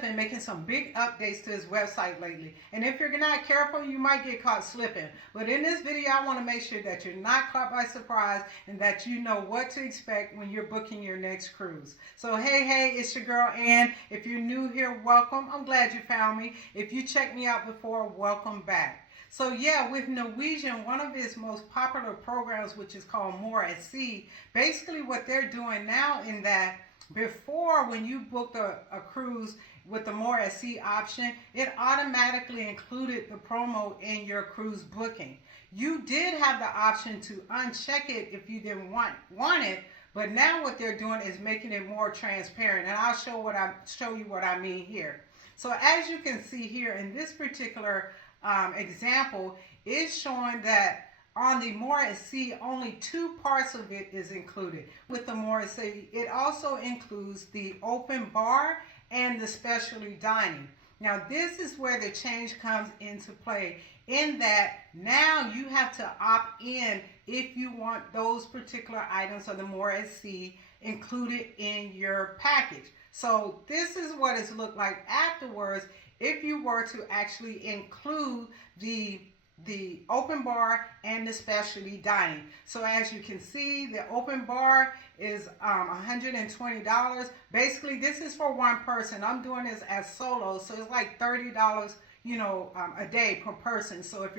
been making some big updates to his website lately. And if you're not careful, you might get caught slipping. But in this video, I want to make sure that you're not caught by surprise and that you know what to expect when you're booking your next cruise. So hey, it's your girl Ann. If you're new here, welcome. I'm glad you found me. If you checked me out before, welcome back. So yeah, with Norwegian, one of its most popular programs, which is called More at Sea, basically what they're doing now in that before, when you booked a cruise with the More at Sea option, it automatically included the promo in your cruise booking. You did have the option to uncheck it if you didn't want it, but now what they're doing is making it more transparent, and I'll show you what I mean here. So as you can see here in this particular example, is showing that on the More at Sea, only 2 parts of it is included. With the More at Sea, it also includes the open bar and the specialty dining. Now, this is where the change comes into play, in that now you have to opt in if you want those particular items of the More at Sea included in your package. So this is what it's looked like afterwards if you were to actually include the open bar and the specialty dining. So as you can see, the open bar is $120. Basically, this is for one person. I'm doing this as solo, so it's like $30, a day per person. So if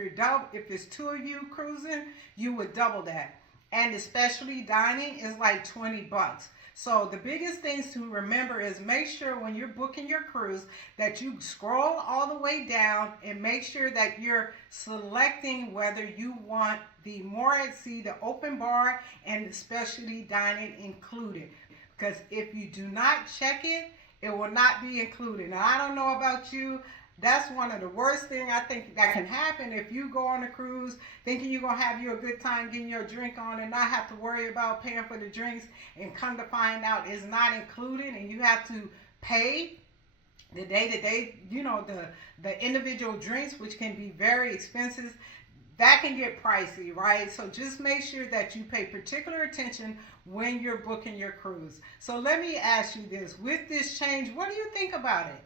there's 2 of you cruising, you would double that. And the specialty dining is like 20 bucks. So the biggest things to remember is make sure when you're booking your cruise that you scroll all the way down and make sure that you're selecting whether you want the More at Sea, the open bar, and the specialty dining included. Because if you do not check it, it will not be included. Now, I don't know about you. That's one of the worst things I think that can happen if you go on a cruise thinking you're going to have you a good time getting your drink on and not have to worry about paying for the drinks, and come to find out it's not included and you have to pay the day-to-day, the individual drinks, which can be very expensive. That can get pricey, right? So just make sure that you pay particular attention when you're booking your cruise. So let me ask you this. With this change, what do you think about it?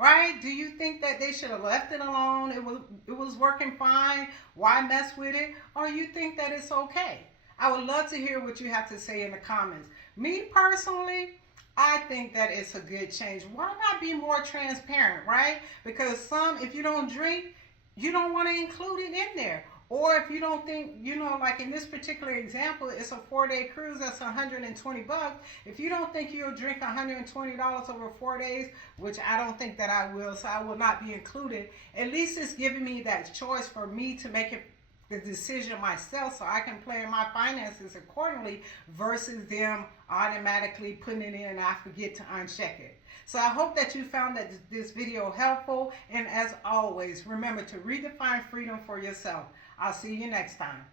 Right? Do you think that they should have left it alone? It was working fine. Why mess with it? Or you think that it's okay? I would love to hear what you have to say in the comments. Me personally, I think that it's a good change. Why not be more transparent, right? Because if you don't drink, you don't want to include it in there. Or if you don't think, like in this particular example, it's a 4-day cruise, that's 120 bucks. If you don't think you'll drink $120 over 4 days, which I don't think that I will, so I will not be included, at least it's giving me that choice for me to make the decision myself, so I can plan my finances accordingly versus them automatically putting it in and I forget to uncheck it. So I hope that you found that this video helpful, and as always, remember to redefine freedom for yourself. I'll see you next time.